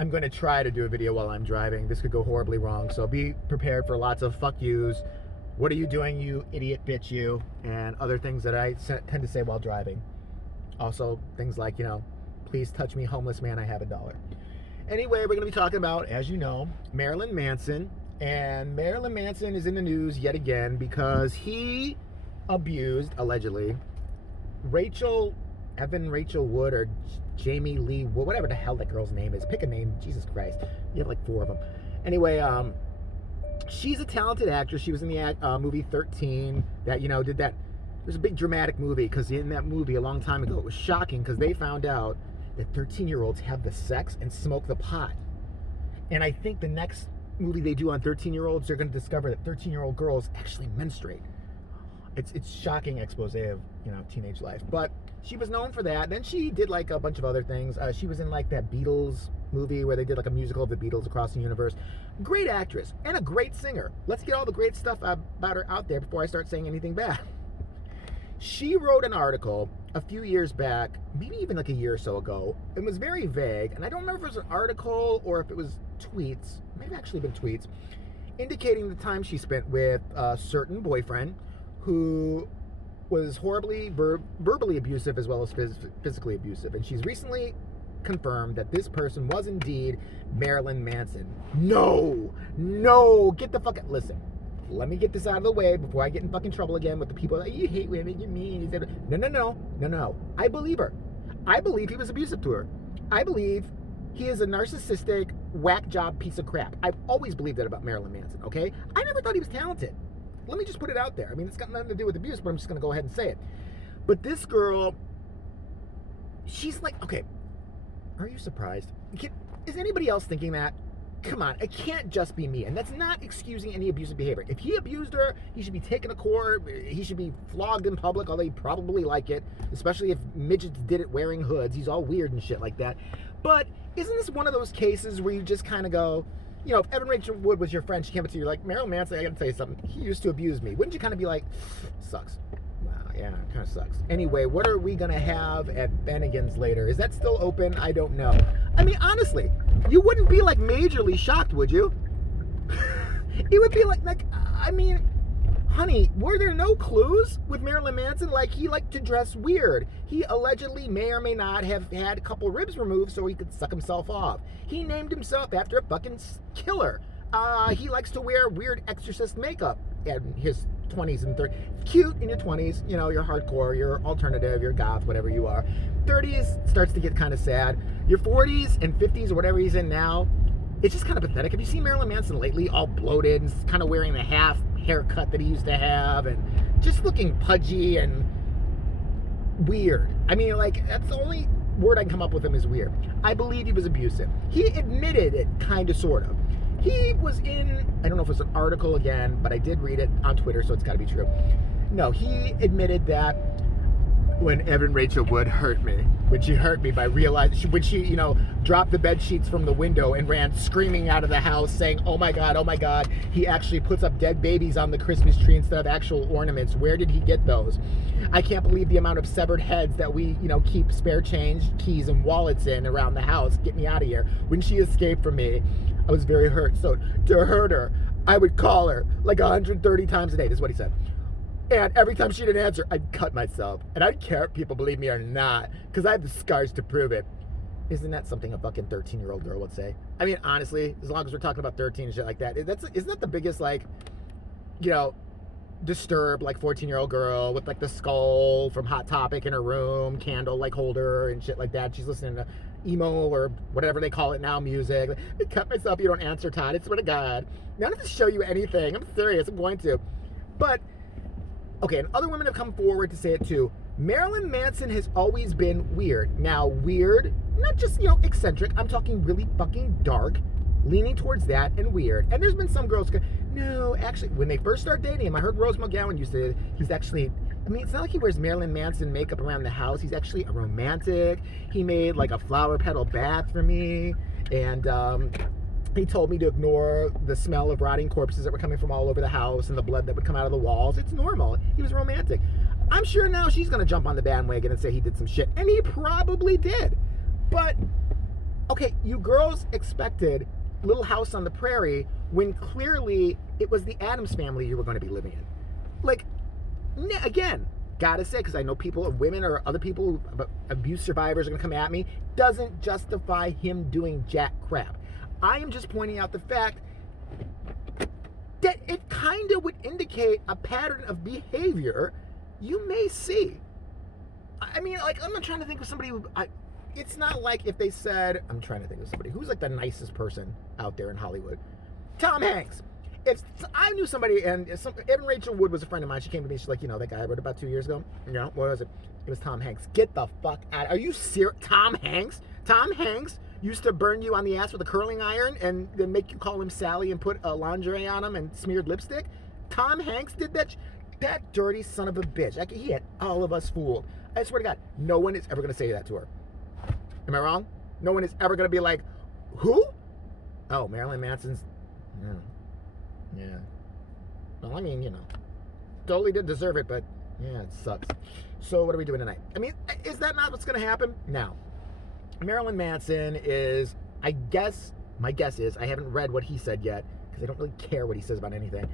I'm going to try to do a video while I'm driving. This could go horribly wrong, so be prepared for lots of fuck yous. What are you doing, you idiot bitch, you? And other things that I tend to say while driving. Also, things like, please touch me, homeless man, I have $1. Anyway, we're going to be talking about, as you know, Marylin Manson. And Marylin Manson is in the news yet again because he abused, allegedly, Rachel Wood or Jamie Lee Wood, whatever the hell that girl's name is. Pick a name, Jesus Christ. You have like 4 of them. Anyway, she's a talented actress. She was in the movie 13 that, did that. It was a big dramatic movie because in that movie a long time ago, it was shocking because they found out that 13-year-olds have the sex and smoke the pot. And I think the next movie they do on 13-year-olds, they're going to discover that 13-year-old girls actually menstruate. It's shocking expose of, teenage life. But she was known for that. Then she did like a bunch of other things. She was in like that Beatles movie where they did like a musical of the Beatles across the universe. Great actress and a great singer. Let's get all the great stuff about her out there before I start saying anything bad. She wrote an article a few years back, maybe even like a year or so ago. It was very vague, and I don't remember if it was an article or if it was tweets. It may have actually been tweets, indicating the time she spent with a certain boyfriend who was horribly verbally abusive as well as physically abusive. And she's recently confirmed that this person was indeed Marylin Manson. No, get the fuck out. Listen. Let me get this out of the way before I get in fucking trouble again with the people that you hate women, you're mean. No. I believe her. I believe he was abusive to her. I believe he is a narcissistic, whack job piece of crap. I've always believed that about Marylin Manson, okay? I never thought he was talented. Let me just put it out there. I mean, it's got nothing to do with abuse, but I'm just going to go ahead and say it. But this girl, she's like, okay, are you surprised? Is anybody else thinking that? Come on, it can't just be me. And that's not excusing any abusive behavior. If he abused her, he should be taken to court. He should be flogged in public, although he'd probably like it, especially if midgets did it wearing hoods. He's all weird and shit like that. But isn't this one of those cases where you just kind of go, if Evan Rachel Wood was your friend, she came up to you like, Marylin Manson, I got to tell you something. He used to abuse me. Wouldn't you kind of be like, sucks? Wow, yeah, it kind of sucks. Anyway, what are we going to have at Bennigan's later? Is that still open? I don't know. I mean, honestly, you wouldn't be like majorly shocked, would you? It would be like, I mean, honey, were there no clues with Marylin Manson? Like, he liked to dress weird. He allegedly may or may not have had a couple ribs removed so he could suck himself off. He named himself after a fucking killer. He likes to wear weird exorcist makeup in his 20s and 30s. Cute in your 20s, you're hardcore, you're alternative, you're goth, whatever you are. 30s starts to get kind of sad. Your 40s and 50s or whatever he's in now, it's just kind of pathetic. Have you seen Marylin Manson lately? All bloated and kind of wearing the half haircut that he used to have and just looking pudgy and weird. I mean, like, that's the only word I can come up with him is weird. I believe he was abusive. He admitted it, kind of, sort of. He was in, I don't know if it was an article again, but I did read it on Twitter, so it's got to be true. No, he admitted that when Evan Rachel Wood hurt me, when she hurt me by realizing, when she, dropped the bed sheets from the window and ran screaming out of the house saying, oh my God, he actually puts up dead babies on the Christmas tree instead of actual ornaments. Where did he get those? I can't believe the amount of severed heads that we, keep spare change, keys, and wallets in around the house. Get me out of here. When she escaped from me, I was very hurt. So to hurt her, I would call her like 130 times a day. This is what he said. And every time she didn't answer, I'd cut myself. And I don't care if people believe me or not, because I have the scars to prove it. Isn't that something a fucking 13-year-old girl would say? I mean, honestly, as long as we're talking about 13 and shit like that, isn't that the biggest, like, disturbed, like, 14-year-old girl with, like, the skull from Hot Topic in her room, candle, like, holder and shit like that. She's listening to emo or whatever they call it now, music. Like, I cut myself, you don't answer, Todd. I swear to God. None of this show you anything. I'm serious. I'm going to. But okay, and other women have come forward to say it too. Marylin Manson has always been weird. Now, weird, not just, eccentric. I'm talking really fucking dark, leaning towards that and weird. And there's been some girls go, no, actually, when they first started dating him, I heard Rose McGowan used to, he's actually, I mean, it's not like he wears Marylin Manson makeup around the house. He's actually a romantic. He made like a flower petal bath for me. And, he told me to ignore the smell of rotting corpses that were coming from all over the house and the blood that would come out of the walls. It's normal. He was romantic. I'm sure now she's going to jump on the bandwagon and say he did some shit. And he probably did. But Okay, you girls expected Little House on the Prairie when clearly it was the Addams Family you were going to be living in. Like, again, gotta say, because I know people, women or other people, abuse survivors are going to come at me, doesn't justify him doing jack crap. I am just pointing out the fact that it kind of would indicate a pattern of behavior you may see. I mean, like, I'm not trying to think of somebody who... it's not like if they said... I'm trying to think of somebody who's like the nicest person out there in Hollywood. Tom Hanks. If I knew somebody, and Evan Rachel Wood was a friend of mine. She came to me, she's like, that guy I wrote about 2 years ago? What was it? It was Tom Hanks. Get the fuck out. Are you serious? Tom Hanks? Tom Hanks used to burn you on the ass with a curling iron and then make you call him Sally and put a lingerie on him and smeared lipstick? Tom Hanks did that? That dirty son of a bitch. He had all of us fooled. I swear to God, no one is ever going to say that to her. Am I wrong? No one is ever going to be like, who? Oh, Marylin Manson's... Yeah. Well, I mean, totally didn't deserve it, but yeah, it sucks. So what are we doing tonight? I mean, is that not what's going to happen? Now, Marylin Manson is, I guess, my guess is, I haven't read what he said yet, because I don't really care what he says about anything,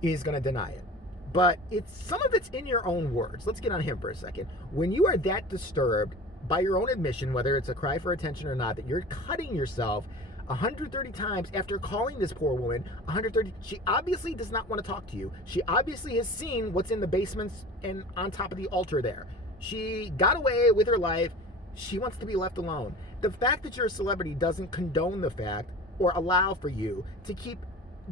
he's going to deny it. But some of it's in your own words. Let's get on him for a second. When you are that disturbed by your own admission, whether it's a cry for attention or not, that you're cutting yourself 130 times after calling this poor woman 130, she obviously does not want to talk to you. She obviously has seen what's in the basements and on top of the altar there. She got away with her life. She wants to be left alone. The fact that you're a celebrity doesn't condone the fact or allow for you to keep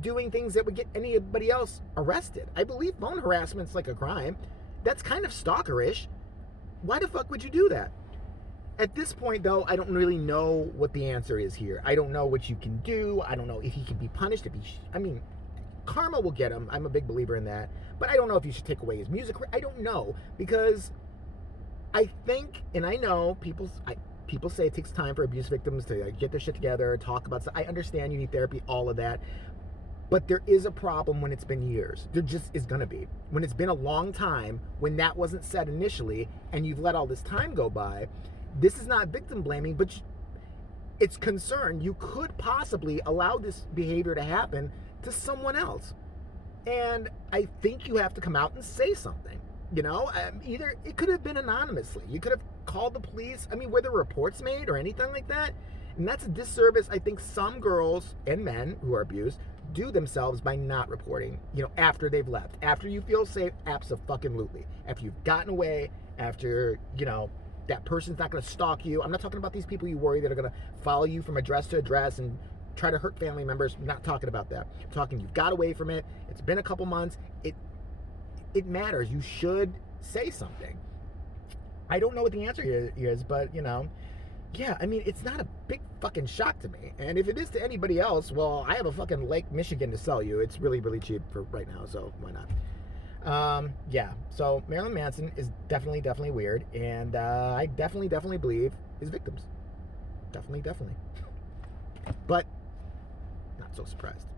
doing things that would get anybody else arrested. I believe phone harassment's like a crime. That's kind of stalkerish. Why the fuck would you do that? At this point, though, I don't really know what the answer is here. I don't know what you can do. I don't know if he can be punished. Karma will get him. I'm a big believer in that. But I don't know if you should take away his music. I don't know, because I think, and I know people say it takes time for abuse victims to get their shit together, talk about stuff. I understand you need therapy, all of that. But there is a problem when it's been years. There just is going to be. When it's been a long time, when that wasn't said initially, and you've let all this time go by, this is not victim blaming, but it's concern. You could possibly allow this behavior to happen to someone else. And I think you have to come out and say something. Either it could have been anonymously. You could have called the police. Were there reports made or anything like that? And that's a disservice I think some girls and men who are abused do themselves by not reporting, after they've left. After you feel safe, abso-fucking-lutely. After you've gotten away, after, that person's not going to stalk you. I'm not talking about these people you worry that are going to follow you from address to address and try to hurt family members. I'm not talking about that. I'm talking you've got away from it. It's been a couple months. It matters. You should say something. I don't know what the answer is, but, yeah, it's not a big fucking shock to me. And if it is to anybody else, well, I have a fucking Lake Michigan to sell you. It's really, really cheap for right now, so why not? Yeah, so Marylin Manson is definitely weird, and I definitely believe his victims. Definitely. But not so surprised.